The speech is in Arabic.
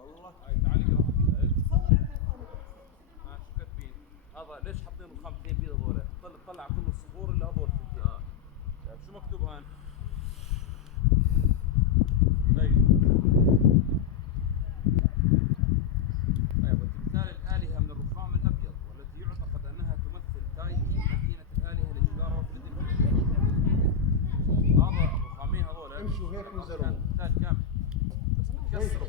والله تعال اقرا. تصور عندنا قانون. شو كاتبين؟ هذا ليش حاطين الخامتين بيض هذول؟ طلع كل الصخور اللي هذول الثنتين. شو مكتوب هون؟ طيب ايوه تمثال الآلهة من الرخام الأبيض والتي يعتقد أنها تمثل تايتي مدينة الآلهة لجدارة وفيلادلفيا. هذا الرخامين هذول امشوا هيك كان وزروا تمثال كامل بس متكسر